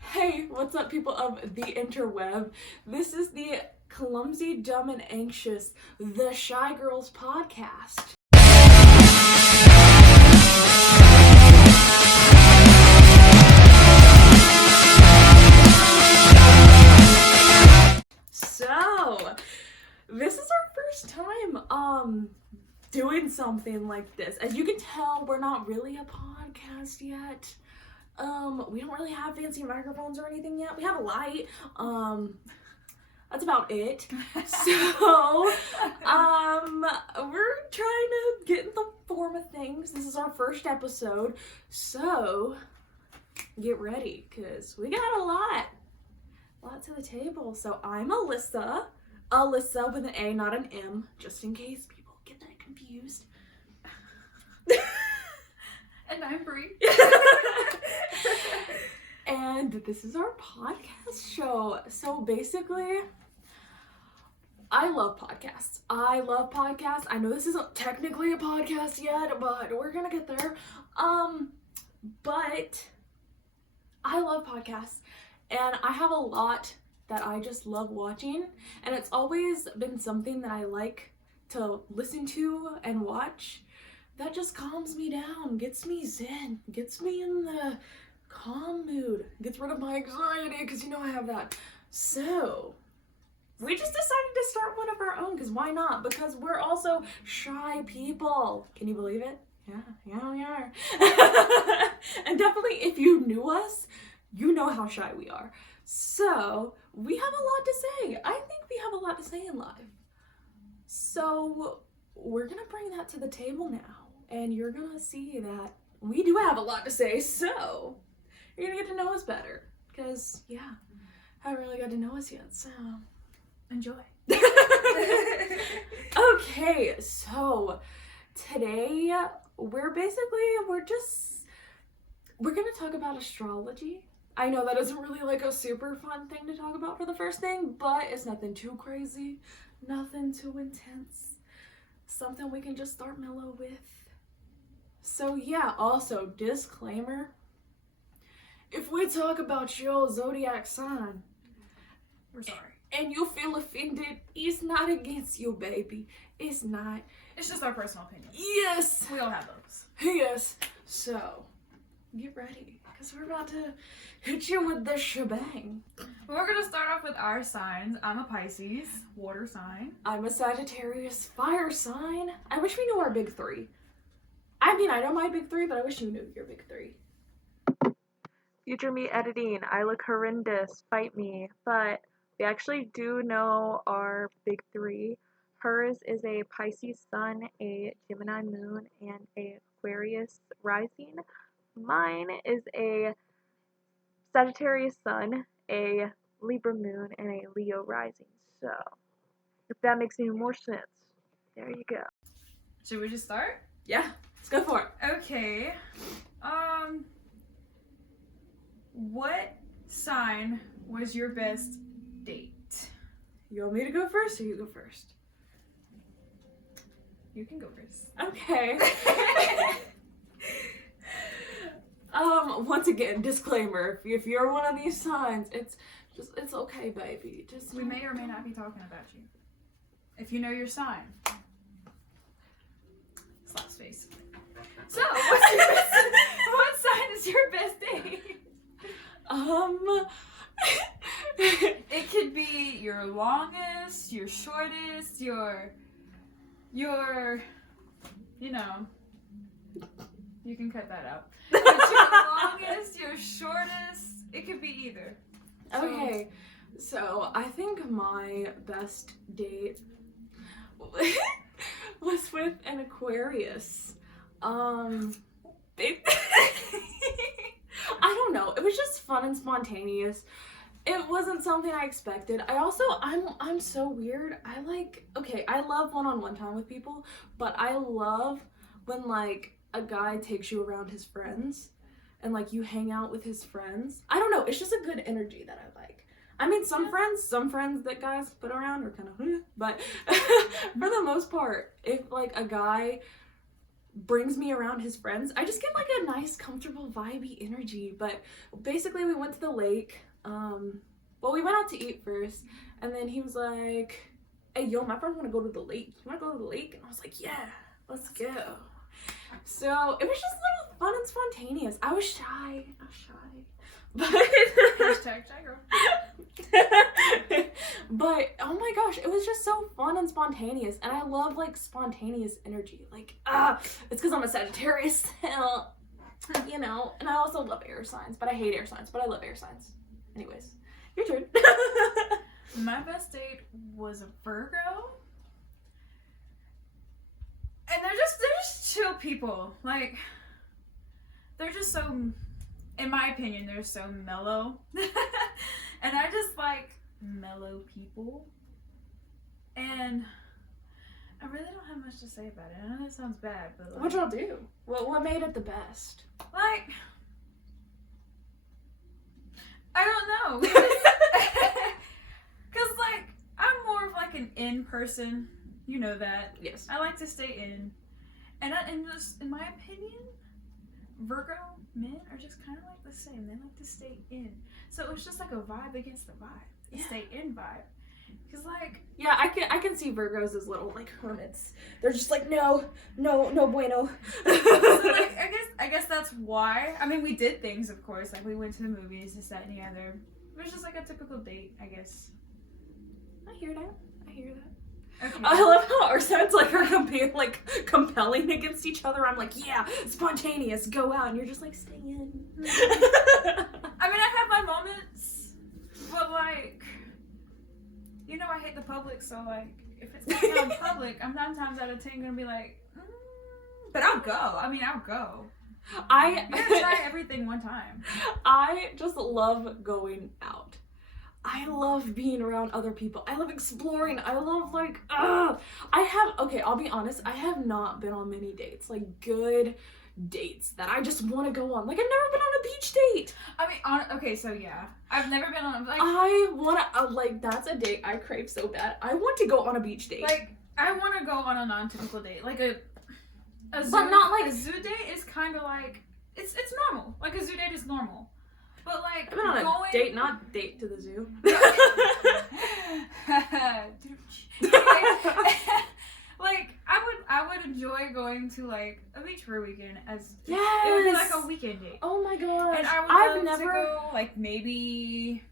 Hey, what's up, people of the interweb? This is the Clumsy, Dumb, and Anxious, The Shy Girls podcast. So, this is our first time, doing something like this. As you can tell, we're not really a podcast yet. We don't really have fancy microphones or anything yet. We have a light. That's about it. So, we're trying to get in the form of things. This is our first episode. So, get ready, because we got a lot to the table. So, I'm Alyssa. Alyssa with an A, not an M, just in case people get that confused. And I'm Brie. And this is our podcast show. So basically, I love podcasts. I know this isn't technically a podcast yet, but we're gonna get there. But I love podcasts, and I have a lot that I just love watching, and it's always been something that I like to listen to and watch. That just calms me down, gets me zen, gets me in the calm mood, gets rid of my anxiety, because you know I have that. So, we just decided to start one of our own, because why not? Because we're also shy people. Can you believe it? Yeah, we are. And definitely, if you knew us, you know how shy we are. So, we have a lot to say. I think we have a lot to say in life. So, we're gonna bring that to the table now. And you're gonna see that we do have a lot to say, so you're gonna get to know us better. Because, yeah, haven't really got to know us yet, so Enjoy. Okay, so today we're gonna talk about astrology. I know that isn't really like a super fun thing to talk about for the first thing, but it's nothing too crazy, nothing too intense. Something we can just start mellow with. So yeah, also, disclaimer. If we talk about your zodiac sign, We're sorry. and you feel offended, it's not against you, baby. It's not. It's just our personal opinion. Yes! We all have those. Yes. So, get ready, because we're about to hit you with the shebang. We're gonna start off with our signs. I'm a Pisces, water sign. I'm a Sagittarius, fire sign. I wish we knew our big three. I mean, I know my big three, but I wish you knew your big three. Future me editing. I look horrendous. Fight me. But we actually do know our big three. Hers is a Pisces sun, a Gemini moon, and a Aquarius rising. Mine is a Sagittarius sun, a Libra moon, and a Leo rising. So, if that makes any more sense, there you go. Should we just start? Yeah, let's go for it. Okay. What sign was your best date? You want me to go first, or you go first? You can go first. Okay. Once again, disclaimer, if you're one of these signs, it's okay, baby. Just We may or may not be talking about you. If you know your sign. Slap space. So, what sign is your best date? It could be your longest, your shortest, your, you know, you can cut that out. But your longest, your shortest, it could be either. Okay, so I think my best date was with an Aquarius. I don't know. It was just fun and spontaneous. It wasn't something I expected. I'm so weird. I love one-on-one time with people, but I love when like a guy takes you around his friends and like you hang out with his friends. I don't know. It's just a good energy that I like. I mean, some friends that guys put around are kind of, but for the most part, if like a guy brings me around his friends, I just get like a nice, comfortable, vibey energy. But basically, we went to the lake. Well, we went out to eat first, and then he was like, "Hey, yo, my friends want to go to the lake. You want to go to the lake?" And I was like, "Yeah, let's go." So it was just a little fun and spontaneous. I was shy, but Hashtag shy girl. but oh my gosh, it was just so fun and spontaneous, and I love like spontaneous energy. Like it's because I'm a Sagittarius, you know. And I also love air signs, but I hate air signs. But I love air signs. Anyways, your turn. My best date was a Virgo. And they're just chill people. Like, they're just so, in my opinion, they're so mellow. And I just like mellow people. And I really don't have much to say about it. I know that sounds bad, but like, What'd y'all do? What made it the best? like, I don't know. Because, like, I'm more of like an in person. You know that. Yes. I like to stay in. And just, in my opinion, Virgo men are just kind of like the same. They like to stay in. So it was just like a vibe against the vibe. The stay in vibe. Because, like... Yeah, I can see Virgos as little, like, hermits. They're just like, no bueno. So, like, I guess that's why. I mean, we did things, of course. Like, we went to the movies, this, that, and the other. It was just like a typical date, I guess. I hear that. Okay. I love how our sides like are compelling against each other. I'm like, yeah, spontaneous, go out, and you're just like, stay in. I mean, I have my moments, but like, you know, I hate the public, so like, if it's going out in public, I'm 9 times out of 10 gonna be like, but I'll go. I mean, I'll go. You gotta try everything one time. I just love going out. I love being around other people. I love exploring. I love I'll be honest, I have not been on many dates, like good dates that I just want to go on. Like, I've never been on a beach date. I mean, okay, so yeah, I've never been on, like... I want to, that's a date I crave so bad. I want to go on a beach date. Like, I want to go on a non-typical date. Like, a zoo, but not like... A zoo date is kind of like, it's normal. Like, a zoo date is normal. But like, I've been on a date, not date to the zoo. Like, I would enjoy going to like a beach for a weekend. Yes. It would be like a weekend date. Oh my gosh. And I would love to go like maybe,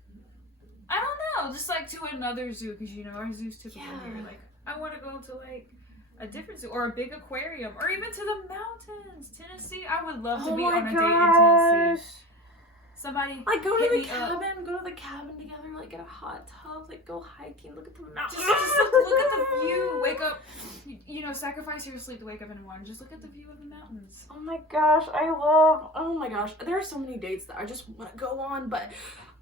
I don't know, just like to another zoo, because you know our zoo's typical here. Like, I want to go to like a different zoo or a big aquarium, or even to the mountains, Tennessee. I would love to be on a date in Tennessee. Somebody like go hit to me the cabin together, like get a hot tub, like go hiking, look at the mountains. Just look at the view. Wake up, you know, sacrifice your sleep to wake up in the morning. Just look at the view of the mountains. Oh my gosh, there are so many dates that I just want to go on, but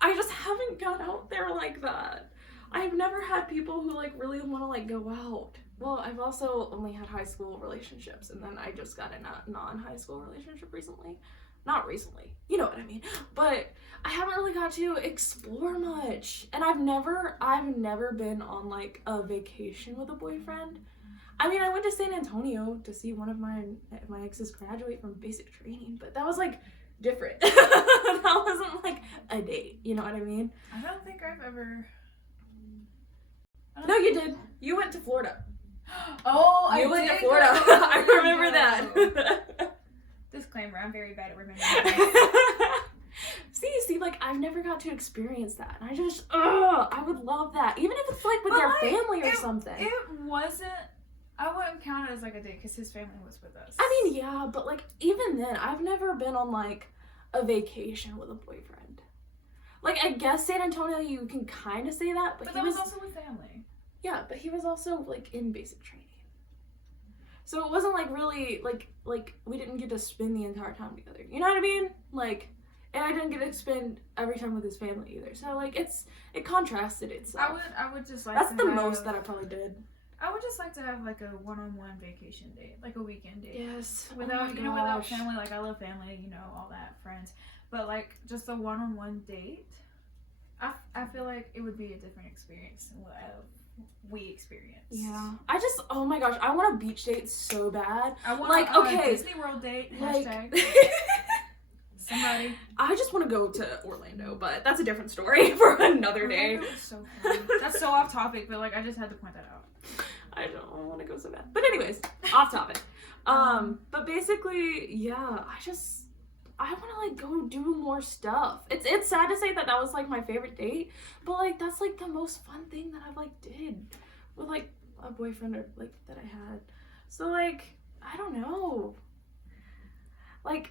I just haven't got out there like that. I've never had people who like really want to like go out. Well, I've also only had high school relationships, and then I just got in a non-high school relationship recently. Not recently, you know what I mean, but I haven't really got to explore much. And I've never been on like a vacation with a boyfriend. I mean, I went to San Antonio to see one of my exes graduate from basic training, but that was like different. That wasn't like a date, you know what I mean? I don't think I've ever... No, you did. You went to Florida. Oh, I went to Florida. I remember that. Disclaimer, I'm very bad at remembering. See, like, I've never got to experience that. And I would love that. Even if it's, like, with their family or something. It wasn't, I wouldn't count it as, like, a date, because his family was with us. I mean, yeah, but, like, even then, I've never been on, like, a vacation with a boyfriend. Like, I guess San Antonio, you can kind of say that, but that was also with family. Yeah, but he was also, like, in basic training. So it wasn't like really like we didn't get to spend the entire time together. You know what I mean? Like, and I didn't get to spend every time with his family either. So like it contrasted itself. I would just like That's the most that I probably did. I would just like to have like a one-on-one vacation date, like a weekend date. Yes. Without without family, like I love family, you know, all that, friends. But like just a one-on-one date, I feel like it would be a different experience than what I've we experience. Yeah. Oh my gosh, I want a beach date so bad. I want like, a okay, Disney World date. like, Hashtag. Somebody. I just want to go to Orlando, but that's a different story for another day. Orlando is so fun. That's so off topic, but like I just had to point that out. I don't want to go so bad. But anyways, off topic. But basically, yeah, I want to like go do more stuff. It's sad to say that was like my favorite date, but like that's like the most fun thing that I've like did with like a boyfriend or like that I had. So like I don't know. Like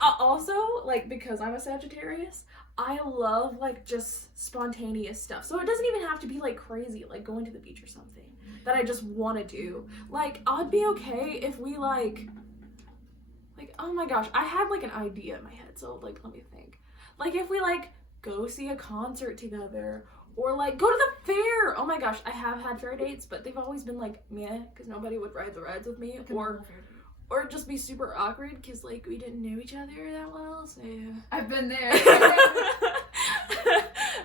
also like because I'm a Sagittarius, I love like just spontaneous stuff. So it doesn't even have to be like crazy, like going to the beach or something that I just want to do. Like I'd be okay if we like oh my gosh, I had like an idea in my head, so like let me think. Like if we like go see a concert together or like go to the fair. Oh my gosh, I have had fair dates, but they've always been like meh because nobody would ride the rides with me or just be super awkward because like we didn't know each other that well. So I've been there.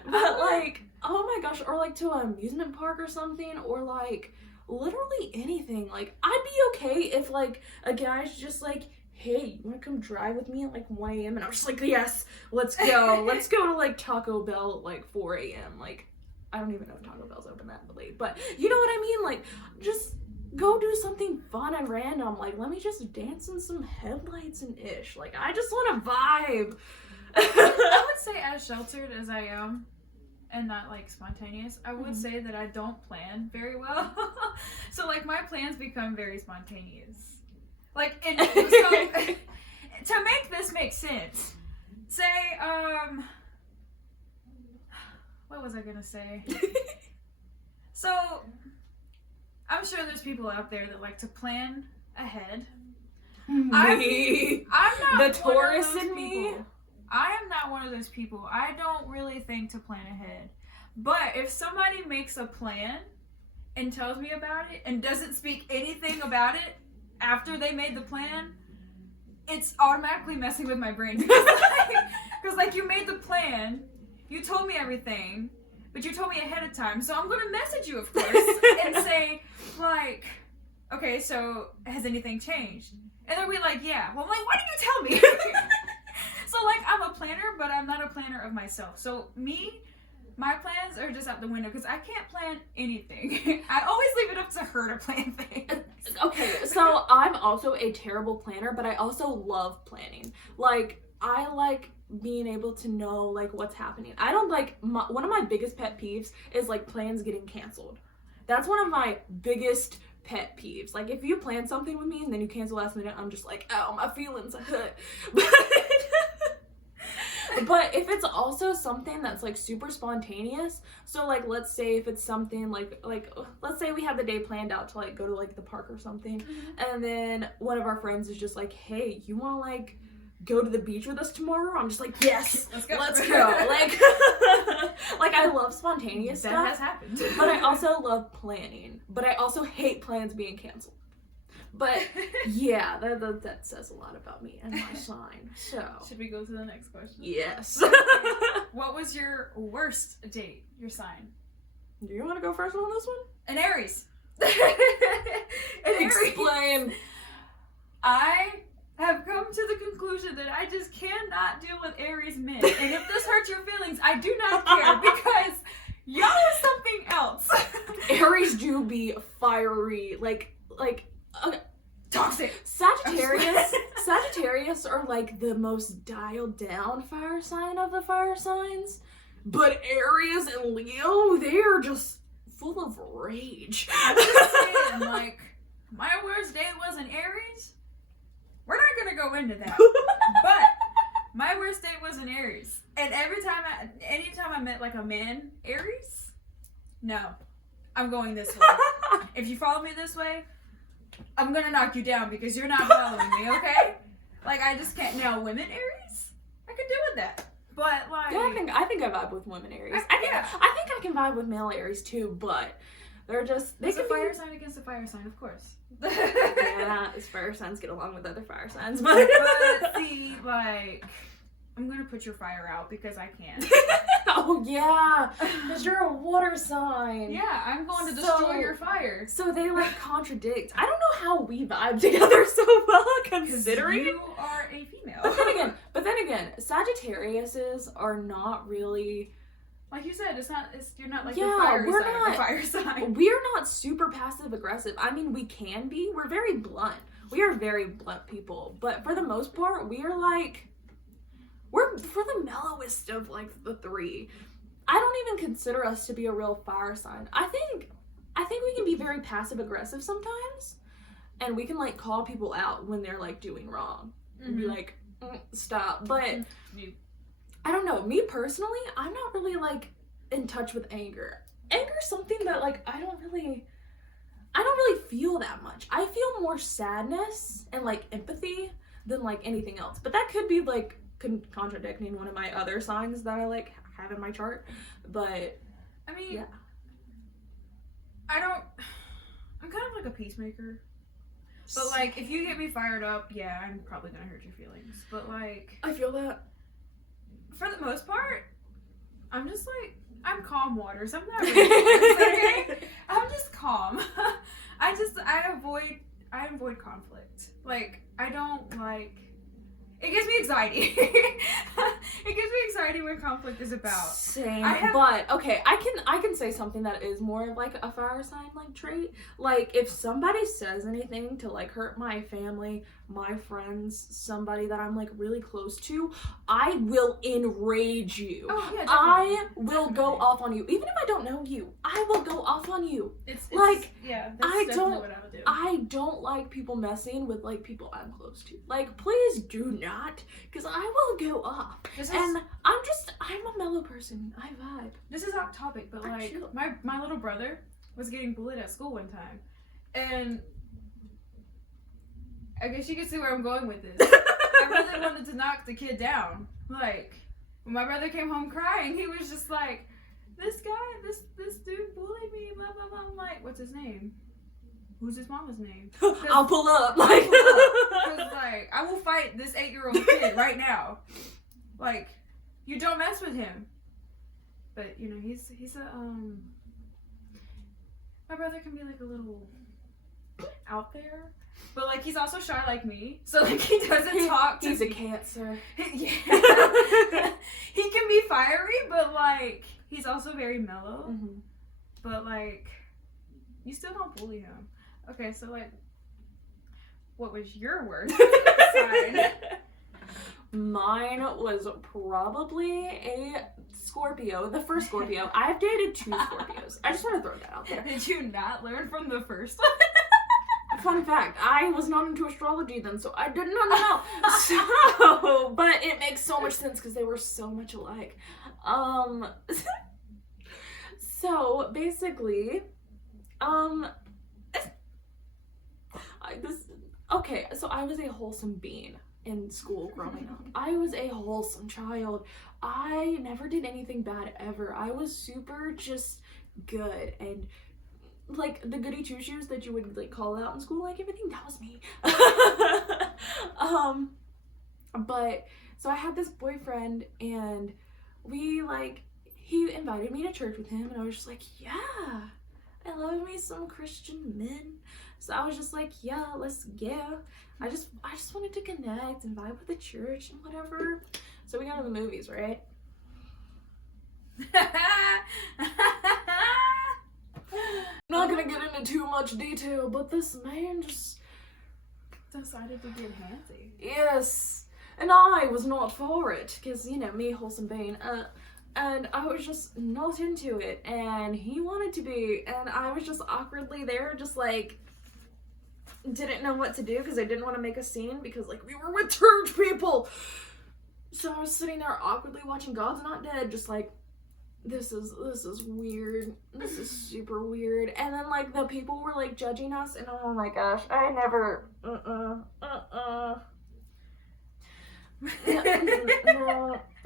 But like oh my gosh, or like to an amusement park or something, or like literally anything. Like I'd be okay if like a guy's just like, hey, you want to come drive with me at like 1 a.m? And I'm just like, yes, let's go. Let's go to like Taco Bell at like 4 a.m. Like, I don't even know if Taco Bell's open that late, but you know what I mean? Like, just go do something fun and random. Like, let me just dance in some headlights and ish. Like, I just want to vibe. I would say as sheltered as I am and not like spontaneous, I would say that I don't plan very well. So like my plans become very spontaneous. Like, so, to make this make sense, say, what was I gonna say? So, I'm sure there's people out there that like to plan ahead. Me. I'm not the Taurus in me. People. I am not one of those people. I don't really think to plan ahead. But if somebody makes a plan and tells me about it and doesn't speak anything about it after they made the plan, it's automatically messing with my brain. Because like you made the plan, you told me everything, but you told me ahead of time. So I'm going to message you, of course, and say, like, okay, so has anything changed? And they'll be like, yeah. Well, I'm like, why didn't you tell me? So, like, I'm a planner, but I'm not a planner of myself. So, my plans are just out the window because I can't plan anything. I always leave it up to her to plan things. Okay, so I'm also a terrible planner, but I also love planning. Like, I like being able to know, like, what's happening. I don't like, one of my biggest pet peeves is, like, plans getting canceled. That's one of my biggest pet peeves. Like, if you plan something with me and then you cancel last minute, I'm just like, oh, my feelings are hurt. But if it's also something that's like super spontaneous, so like let's say if it's something like let's say we have the day planned out to like go to like the park or something, and then one of our friends is just like, hey, you want to like go to the beach with us tomorrow? I'm just like, yes, let's go. Like I love spontaneous stuff. That has happened. But I also love planning. But I also hate plans being canceled. But yeah, that says a lot about me and my sign. So should we go to the next question? Yes. What was your worst date? Your sign? Do you want to go first on this one? An Aries. Explain. I have come to the conclusion that I just cannot deal with Aries men. And if this hurts your feelings, I do not care because y'all are something else. Aries do be fiery, like toxic. Sagittarius are like the most dialed down fire sign of the fire signs, but Aries and Leo, they are just full of rage. I'm just saying, like, my worst date was an Aries. We're not gonna go into that, but my worst date was an Aries, and anytime I met like a man Aries, no, I'm going this way. If you follow me this way, I'm gonna knock you down because you're not following me, okay? Like, I just can't. Now, women Aries, I can deal with that. But like, yeah, I think I vibe with women Aries. I think I can vibe with male Aries too, but they're just it's a fire sign against a fire sign, of course. Yeah, as fire signs get along with other fire signs, but see, like, I'm gonna put your fire out because I can't. Oh Oh, yeah, because you're a water sign. Yeah, I'm going to destroy your fire. So they, like, contradict. I don't know how we vibe together so well, considering. You are a female. But then again, Sagittariuses are not really... Like you said, you're not like Yeah, the fire sign. We're not super passive aggressive. I mean, we can be. We're very blunt. We are very blunt people. But for the most part, we're for the mellowest of, like, the three. I don't even consider us to be a real fire sign. I think we can be very passive aggressive sometimes. And we can, like, call people out when they're, like, doing wrong. And be like, stop. But... I don't know. Me personally, I'm not really, like, in touch with anger. Anger's something that, like, I don't really feel that much. I feel more sadness and, like, empathy than, like, anything else. But that could be, like, contradicting one of my other signs that I, like, have in my chart. But, I mean, yeah. I'm kind of like a peacemaker. But, like, if you get me fired up, yeah, I'm probably gonna hurt your feelings. But, like... I feel that. For the most part, I'm just like, I'm calm water. So I'm not really okay? I'm just calm. I avoid conflict. Like, I don't like, it gives me anxiety. It gives me anxiety when conflict is about. Same, but okay, I can say something that is more of like a fire sign like trait. Like, if somebody says anything to like hurt my family, my friends, somebody that I'm like really close to, I will enrage you. Oh yeah, definitely. I will go off on you, even if I don't know you. I will go off on you. It's like, yeah, that's definitely what I would do. I don't like people messing with like people I'm close to. Like, please do not, because I will go off. And I'm a mellow person. I vibe. This is off topic, but like my little brother was getting bullied at school one time, and I guess you can see where I'm going with this. My brother wanted to knock the kid down. Like, when my brother came home crying, he was just like, this dude bullied me, blah, blah, blah. I'm like, what's his name? Who's his mama's name? I'll pull up. Like, because, like, I will fight this 8-year-old kid right now. Like, you don't mess with him. But, you know, he's my brother can be, like, a little out there. But, like, he's also shy like me. So, like, he doesn't talk to He's me. a Cancer. Yeah. He can be fiery, but, like, he's also very mellow. Mm-hmm. But, like, you still don't bully him. Okay, so, like, what was your worst sign? Mine was probably a Scorpio. The first Scorpio. I've dated 2 Scorpios. I just want to throw that out there. Did you not learn from the first one? Fun fact, I was not into astrology then, so I did not know. So, but it makes so much sense because they were so much alike. So basically, so I was a wholesome being in school growing up. I was a wholesome child. I never did anything bad ever. I was super just good, and like the goody two shoes that you would like call out in school, like everything, that was me. But so I had this boyfriend, and he invited me to church with him, and I was just like, yeah, I love me some Christian men. So I was just like, yeah, let's go. I just wanted to connect and vibe with the church and whatever. So we go to the movies, right? I'm not gonna get into too much detail, but this man just decided to get handsy. Yes, and I was not for it, because, you know, me, wholesome being, and I was just not into it, and he wanted to be, and I was just awkwardly there, just like, didn't know what to do, because I didn't want to make a scene, because, like, we were with church people. So I was sitting there awkwardly watching God's Not Dead, just like, this is weird. This is super weird. And then, like, the people were, like, judging us, and oh my gosh, I never,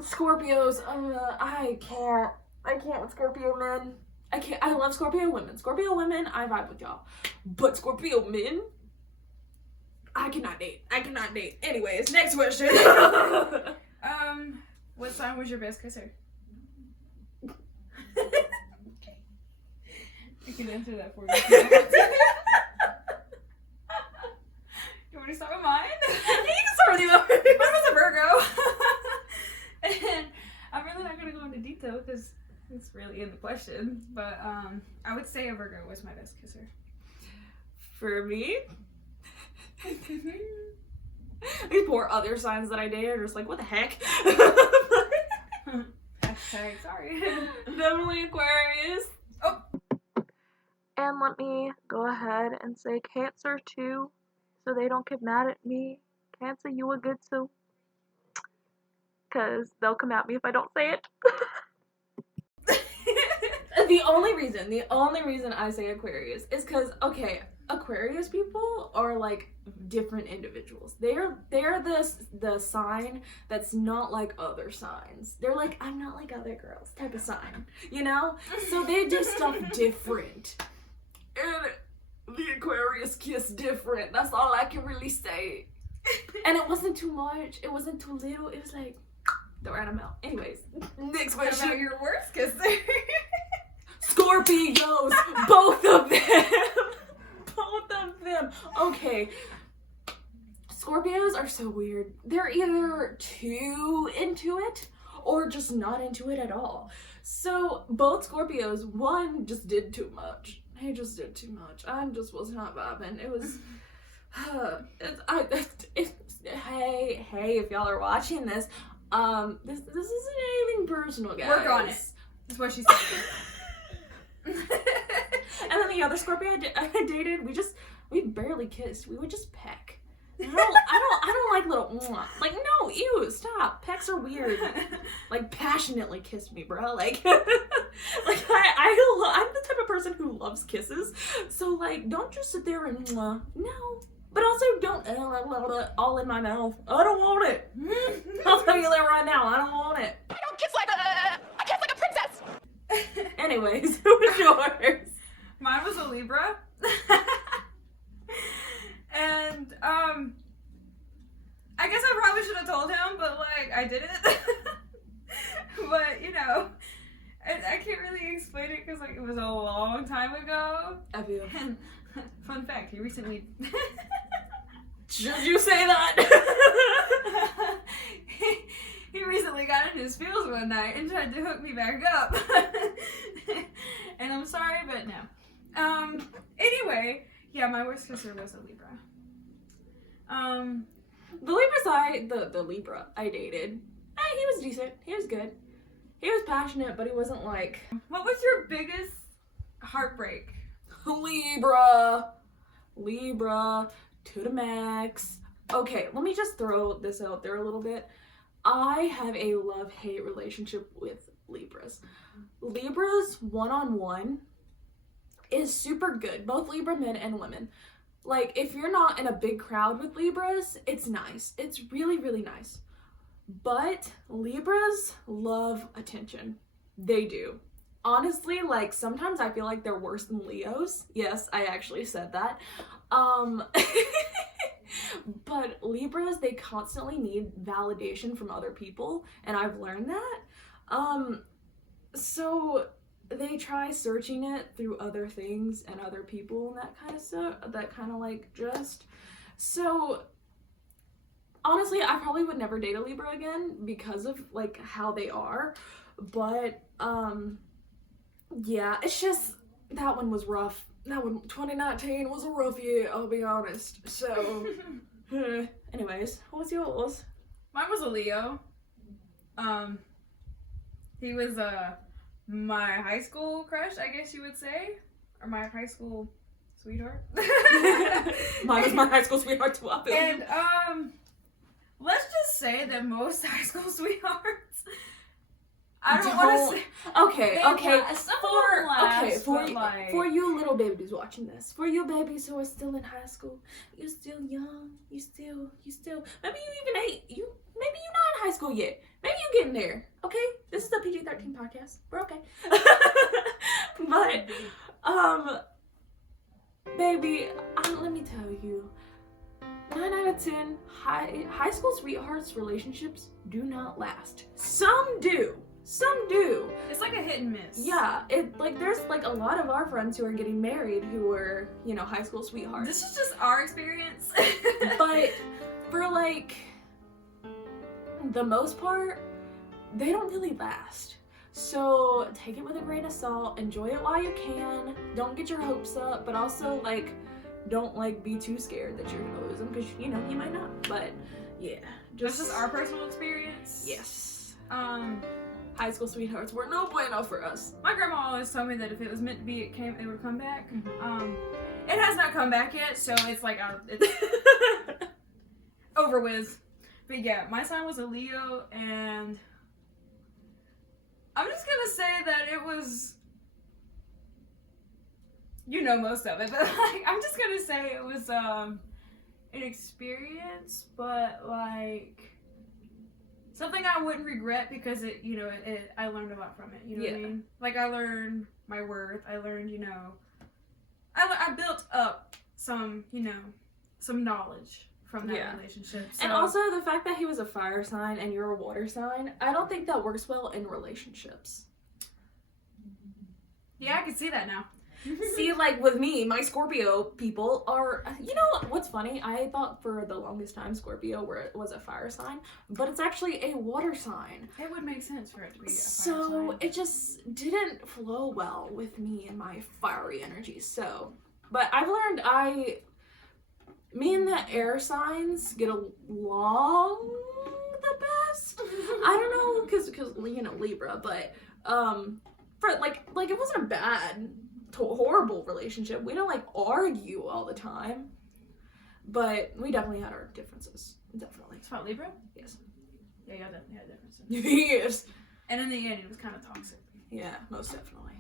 Scorpios, I can't with Scorpio men. I love Scorpio women. Scorpio women, I vibe with y'all. But Scorpio men, I cannot date. Anyways, next question. What sign was your best kisser? can answer that for me. If you want to. You want to start with mine? You can start with yours. Mine was a Virgo. And I'm really not going to go into detail because it's really in the question. But I would say a Virgo was my best kisser. For me, these poor other signs that I dated are just like, what the heck? Hashtag sorry. Definitely Aquarius. Oh. And let me go ahead and say Cancer too, so they don't get mad at me. Cancer, you are good too. Because they'll come at me if I don't say it. The only reason I say Aquarius is because, okay, Aquarius people are like different individuals. They're the sign that's not like other signs. They're like, I'm not like other girls type of sign, you know? So they do stuff different. And the Aquarius kiss different. That's all I can really say. And it wasn't too much. It wasn't too little. It was like the right amount. Anyways, next What question. about your worst kisser? Scorpios, both of them. Both of them. Okay. Scorpios are so weird. They're either too into it or just not into it at all. So both Scorpios, one just did too much. He just did too much. I just was not vibing. It was. Hey, if y'all are watching this, this isn't anything personal, guys. Work on it. That's what she said. And then the other Scorpio I dated, we barely kissed. We would just peck. I don't like little mwah. Like, no, ew, stop. Pecks are weird. Like, passionately kissed me, bro. Like, I'm the type of person who loves kisses. So like, don't just sit there and mwah. No. But also don't all in my mouth. I don't want it. I'll tell you that right now. I don't want it. I don't kiss like I kiss like a princess. Anyways, who was yours? Mine was a Libra. And I guess I probably should have told him, but like I didn't. But you know, I can't really explain it because like it was a long time ago. I feel. And fun fact, he recently. Should you say that? He recently got in his feels one night and tried to hook me back up. And I'm sorry, but no. Anyway, yeah, my worst kisser was a Libra. The Libra I dated, he was decent. He was good. He was passionate, but he wasn't like... What was your biggest heartbreak? Libra to the max. Okay, let me just throw this out there a little bit. I have a love-hate relationship with Libras. Libras one-on-one is super good, both Libra men and women. Like, if you're not in a big crowd with Libras, it's nice. It's really, really nice. But Libras love attention. They do. Honestly, like, sometimes I feel like they're worse than Leos. Yes, I actually said that. But Libras, they constantly need validation from other people, and I've learned that. So they try searching it through other things and other people and that kind of stuff, that kind of like just. So honestly, I probably would never date a Libra again because of like how they are, but yeah, it's just, that one was rough. That one, 2019 was a rough year, I'll be honest. So anyways, what was yours? Mine was a Leo. He was my high school crush, I guess you would say, or my high school sweetheart. Mine was my high school sweetheart too. And let's just say that most high school sweethearts, I don't want to say. For you little babies watching this, for you babies who are still in high school, you're still young, you still, maybe you're not in high school yet. Maybe you're getting there, okay? This is a PG-13 podcast. We're okay. But, baby, let me tell you, 9 out of 10, high school sweethearts relationships do not last. Some do. It's like a hit hit and miss. Yeah, there's like a lot of our friends who are getting married who were, high school sweethearts. This is just our experience. But for like the most part, they don't really last. So take it with a grain of salt, enjoy it while you can, don't get your hopes up, but also like don't like be too scared that you're gonna lose them, because you might not. But yeah, This is our personal experience. Yes. High School sweethearts were no bueno for us. My grandma always told me that if it was meant to be, it would come back. Mm-hmm. It has not come back yet, so it's like it's over with. But yeah, my sign was a Leo, and I'm just gonna say that it was, most of it, but like I'm just gonna say it was an experience, but like something I wouldn't regret, because I learned a lot from it. You know what I mean? Like I learned my worth. I learned, I built up some knowledge from that relationship. So. And also the fact that he was a fire sign and you're a water sign, I don't think that works well in relationships. Yeah, I can see that now. See, like with me, my Scorpio people are, what's funny? I thought for the longest time Scorpio was a fire sign, but it's actually a water sign. It would make sense for it to be a fire So sign. it just didn't flow well with me and my fiery energy. So, but I've learned me and the air signs get along the best. I don't know, because Libra, but for like it wasn't a bad, horrible relationship. We don't like argue all the time, but we definitely had our differences. Definitely. It's about Libra? Yes. Yeah, y'all definitely had differences. Yes. And in the end, it was kind of toxic. Yeah, most definitely.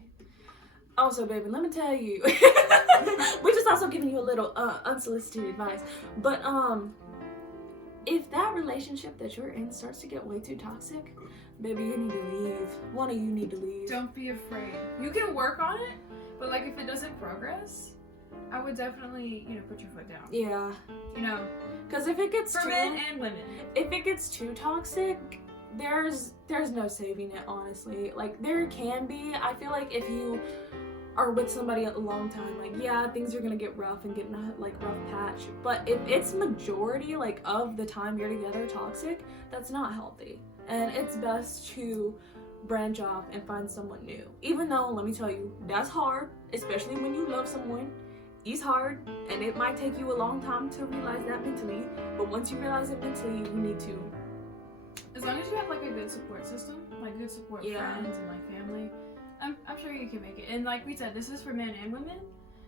Also, baby, let me tell you, we're just also giving you a little unsolicited advice. But if that relationship that you're in starts to get way too toxic, baby, you need to leave. One of you need to leave. Don't be afraid. You can work on it, but like if it doesn't progress, I would definitely, put your foot down. Yeah. Because if it gets for men and women, if it gets too toxic, there's no saving it, honestly. Like there can be. I feel like if you are with somebody a long time, like things are gonna get rough and get in a rough patch. But if it's majority of the time you're together toxic, that's not healthy. And it's best to branch off and find someone new. Even though, let me tell you, that's hard, especially when you love someone. It's hard, and it might take you a long time to realize that mentally. But once you realize it mentally, you need to. As long as you have a good support system, good support friends and family, I'm sure you can make it. And like we said, this is for men and women,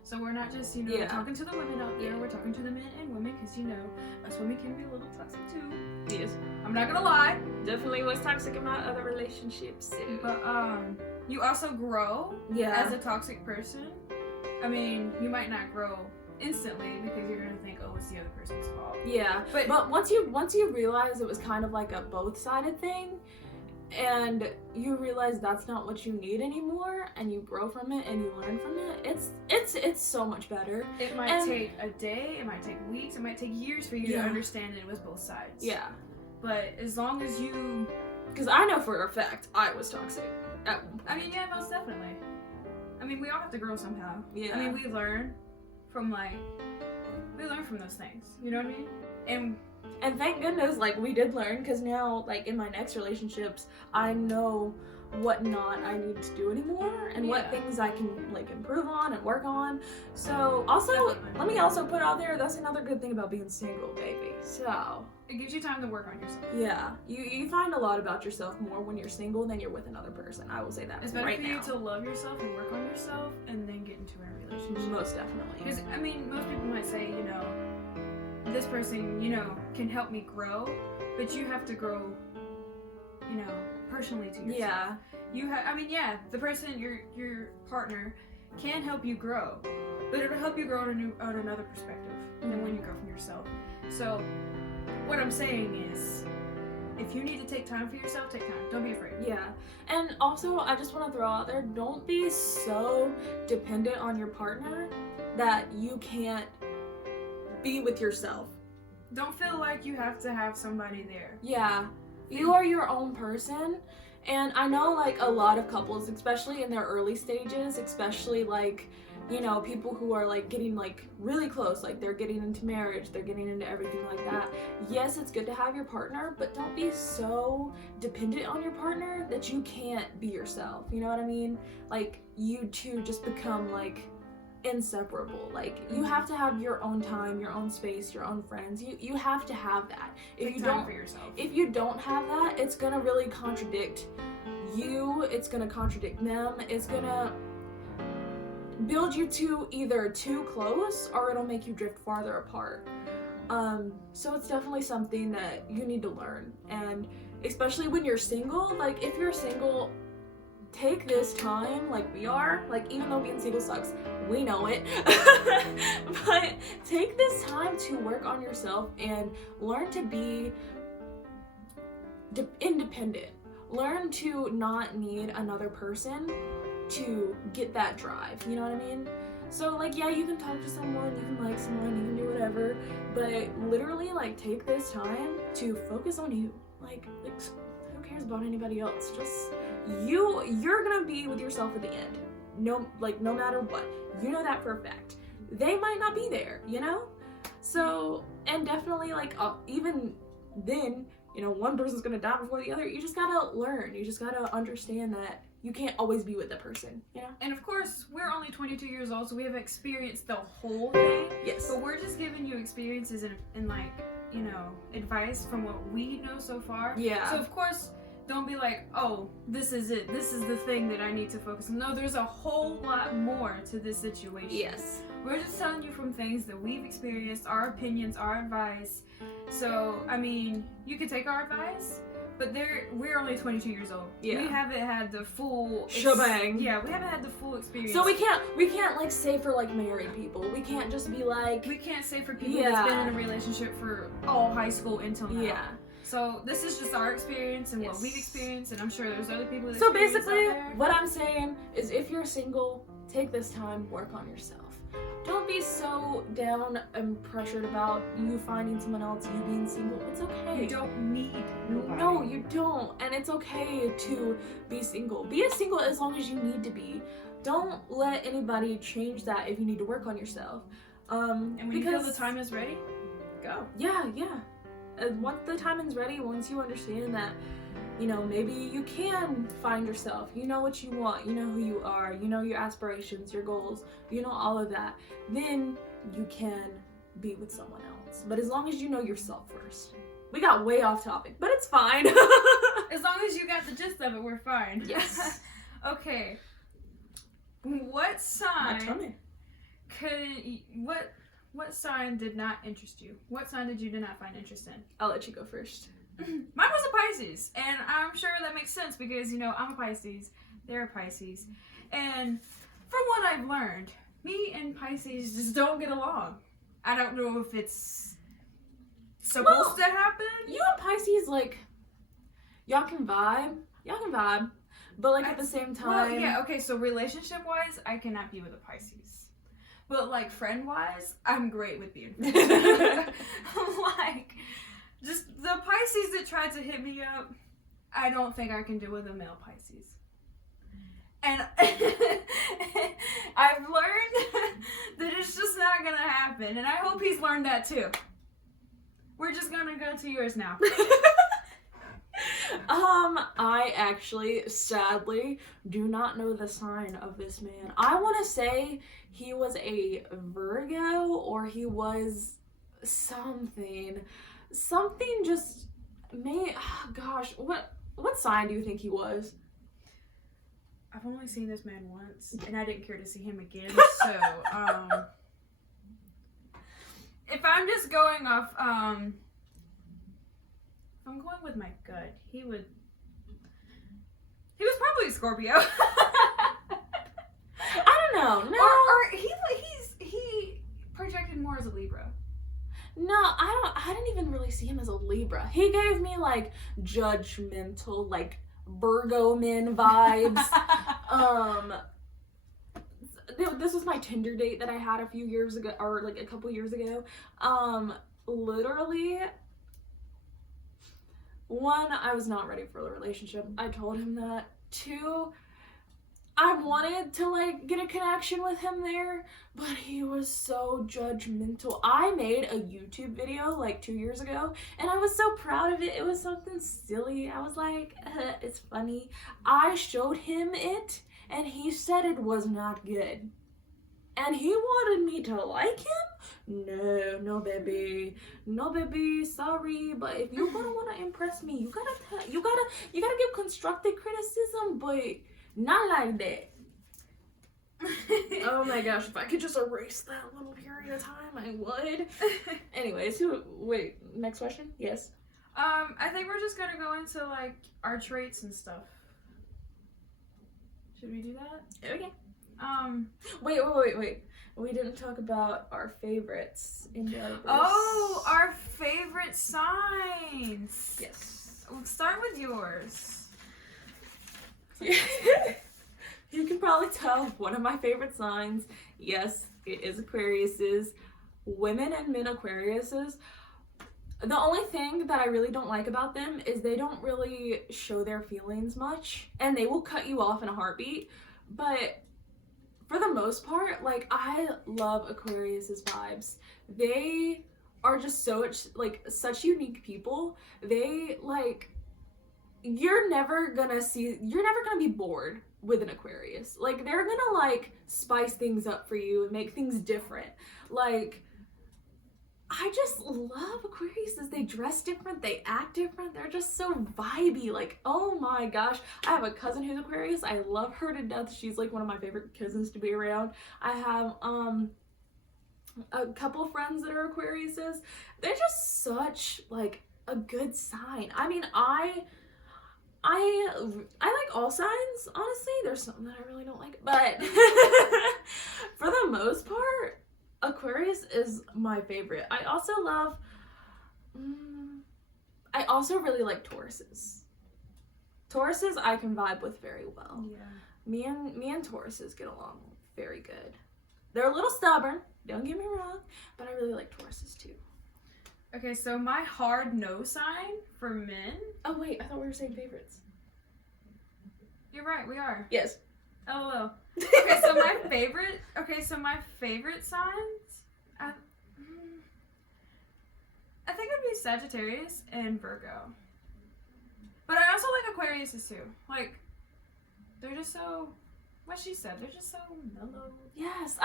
so we're not just talking to the women out there. We're talking to the men and women, because us women can be a little toxic too. Yes. I'm not gonna lie. Definitely was toxic in my other relationships too. But you also grow as a toxic person. I mean, you might not grow instantly, because you're gonna think, oh, it's the other person's fault. Yeah, but once you realize it was kind of like a both-sided thing, and you realize that's not what you need anymore, and you grow from it and you learn from it, it's so much better. It might take a day, it might take weeks, it might take years for you to understand that it was both sides. Yeah. But as long as you... Because I know for a fact I was toxic at one point. I mean, yeah, most definitely. I mean, we all have to grow somehow. Yeah. I mean, we learn from those things. You know what I mean? And thank goodness, we did learn, because now, in my next relationships, I know what not I need to do anymore, and what things I can, improve on and work on. So, also, let me also put out there, that's another good thing about being single, baby. So... It gives you time to work on yourself. Yeah. You find a lot about yourself more when you're single than you're with another person. I will say that it's better right for you now. to love yourself and work on yourself, and then get into a relationship. Most definitely. Because, I mean, most people might say, this person, can help me grow, but you have to grow, personally to yourself. Yeah. The person, your partner, can help you grow, but it'll help you grow on another perspective than when you grow from yourself. So, what I'm saying is, if you need to take time for yourself, take time. Don't be afraid. Yeah. And also, I just want to throw out there, don't be so dependent on your partner that you can't be with yourself. Don't feel like you have to have somebody there. Yeah. You are your own person, And I know like a lot of couples, especially in their early stages, especially like, you know, people who are like getting like really close, like they're getting into marriage, they're getting into everything like that. Yes, it's good to have your partner, but don't be so dependent on your partner that you can't be yourself. You know what I mean? Like you two just become like inseparable. Like you have to have your own time, your own space, your own friends. You have to have that. If you don't, for yourself. If you don't have that, it's gonna really contradict you. It's gonna contradict them. It's gonna build you two either too close, or it'll make you drift farther apart. So it's definitely something that you need to learn. And especially when you're single, like if you're single, take this time, like we are, like even though being single sucks, we know it, but take this time to work on yourself and learn to be independent. Learn to not need another person to get that drive, you know what I mean? So like, yeah, you can talk to someone, you can like someone, you can do whatever, but literally like take this time to focus on you. Like who cares about anybody else? Just you're gonna be with yourself at the end. No matter what. You know that for a fact. They might not be there, you know? So, and definitely like even then, you know, one person's gonna die before the other. You just gotta learn. You just gotta understand that you can't always be with the person, you know? And of course, we're only 22 years old, so we have experienced the whole thing. Yes. But we're just giving you experiences and like, you know, advice from what we know so far. Yeah. So of course, don't be like, oh, this is it. This is the thing that I need to focus on. No, there's a whole lot more to this situation. Yes. We're just telling you from things that we've experienced, our opinions, our advice. So, I mean, you can take our advice, but we're only 22 years old. Yeah. We haven't had the full shebang. Yeah, we haven't had the full experience. So we can't like say for like married people. We can't just be like, we can't say for people Yeah. that's been in a relationship for all high school until now. yeah. So this is just our experience and what Yes. we've experienced, and I'm sure there's other people that So experience basically, out there. what I'm saying is if you're single, take this time, work on yourself. Don't be so down and pressured about you finding someone else, you being single. It's okay. You don't need nobody. No, you don't. And it's okay to be single. Be as single as long as you need to be. Don't let anybody change that if you need to work on yourself. And when you feel the time is ready, go. Yeah. And once the timing's ready, once you understand that, you know, maybe you can find yourself, you know what you want, you know who you are, you know your aspirations, your goals, you know all of that, then you can be with someone else. But as long as you know yourself first. We got way off topic, but it's fine. As long as you got the gist of it, we're fine. Yes. Okay. What sign what sign did not interest you? What sign did you not find interest in? I'll let you go first. Mine was a Pisces, and I'm sure that makes sense because, you know, I'm a Pisces, they're a Pisces, and from what I've learned, me and Pisces just don't get along. I don't know if it's supposed to happen. You and Pisces, like, y'all can vibe, but like at the same time. Well, yeah, okay, so relationship-wise, I cannot be with a Pisces. But, like, friend-wise, I'm great with being friends. Like, just the Pisces that tried to hit me up, I don't think I can do with a male Pisces. And I've learned that it's just not gonna happen. And I hope he's learned that too. We're just gonna go to yours now. I actually, sadly, do not know the sign of this man. I want to say he was a Virgo or he was something just gosh, what sign do you think he was? I've only seen this man once, and I didn't care to see him again, so, if I'm just going off, I'm going with my gut. He was probably a Scorpio. I don't know. No. Or he projected more as a Libra. No, I didn't even really see him as a Libra. He gave me like judgmental, like Virgo men vibes. This was my Tinder date that I had a few years ago, or like a couple years ago. Literally, 1, I was not ready for the relationship. I told him that. 2, I wanted to like get a connection with him there, but he was so judgmental. I made a YouTube video like 2 years ago and I was so proud of it. It was something silly. I was like, it's funny. I showed him it and he said it was not good. And he wanted me to like him? No, baby. No, baby. Sorry, but if you're gonna want to impress me, you gotta give constructive criticism, but not like that. Oh my gosh, if I could just erase that little period of time, I would. Anyways, wait, next question? Yes. I think we're just gonna go into like our traits and stuff. Should we do that? Okay. Wait. We didn't talk about our favorites in the Oh, our favorite signs. Yes. We'll start with yours. You can probably tell one of my favorite signs, yes, it is Aquarius's. Women and men Aquarius's. The only thing that I really don't like about them is they don't really show their feelings much, and they will cut you off in a heartbeat. But for the most part, like, I love Aquarius's vibes. They are just such unique people. They like, you're never gonna be bored with an Aquarius. Like, they're gonna like spice things up for you and make things different. Like, I just love Aquariuses. They dress different, they act different, they're just so vibey. Like, oh my gosh. I have a cousin who's Aquarius. I love her to death. She's like one of my favorite cousins to be around. I have a couple of friends that are Aquariuses. They're just such like a good sign. I mean, I like all signs, honestly. There's something that I really don't like, but for the most part, Aquarius is my favorite. I also really like Tauruses. Tauruses I can vibe with very well. Yeah. Me and Tauruses get along very good. They're a little stubborn, don't get me wrong, but I really like Tauruses too. Okay, so my hard no sign for men. Oh wait, I thought we were saying favorites. You're right, we are. Yes. LOL. Okay, so my favorite signs, I think it'd be Sagittarius and Virgo. But I also like Aquariuses too. Like, they're just so, what she said, they're just so mellow. Yes,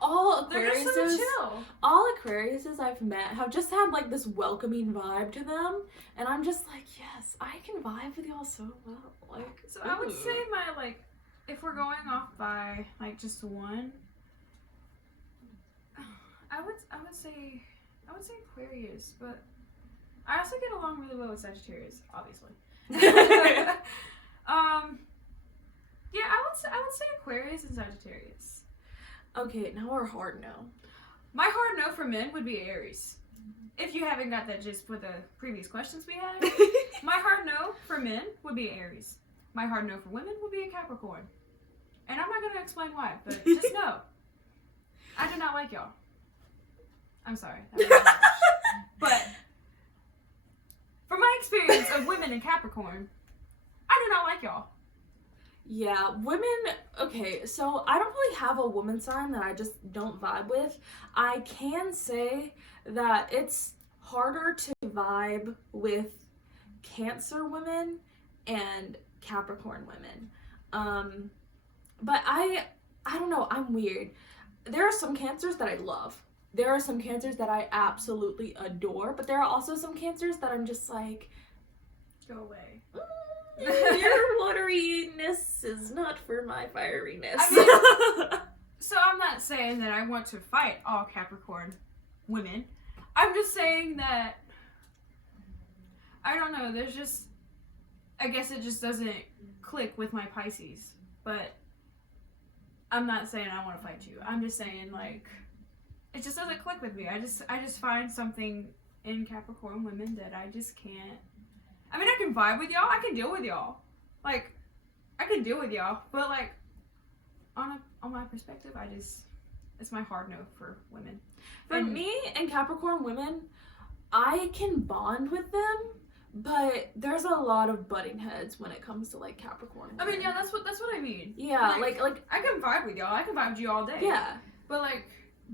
all They're just so chill. All Aquariuses I've met have just had like this welcoming vibe to them, and I'm just like, yes, I can vibe with y'all so well. Like, So I would say my, like, if we're going off by like just one, I would say Aquarius, but I also get along really well with Sagittarius, obviously. Yeah, I would say Aquarius and Sagittarius. Okay, now our hard no. My hard no for men would be Aries. If you haven't got that just with the previous questions we had, my hard no for men would be Aries. My hard no for women would be a Capricorn. And I'm not going to explain why, but just know. I do not like y'all. I'm sorry. But from my experience of women in Capricorn, I do not like y'all. Yeah, women, okay, so I don't really have a woman sign that I just don't vibe with. I can say that it's harder to vibe with Cancer women and Capricorn women. But I don't know, I'm weird. There are some Cancers that I love. There are some Cancers that I absolutely adore, but there are also some Cancers that I'm just like, go away. Your wateriness is not for my fieriness. I mean, so I'm not saying that I want to fight all Capricorn women. I'm just saying that, I don't know, there's just, I guess it just doesn't click with my Pisces. But I'm not saying I want to fight you. I'm just saying, like, it just doesn't click with me. I just find something in Capricorn women that I just can't. I mean, I can vibe with y'all. I can deal with y'all. Like, I can deal with y'all. But, like, on my perspective, it's my hard no for women. For me and Capricorn women, I can bond with them, but there's a lot of butting heads when it comes to like Capricorn I mean, women. yeah, that's what I mean. Yeah, like I can vibe with y'all. I can vibe with you all day. yeah. But like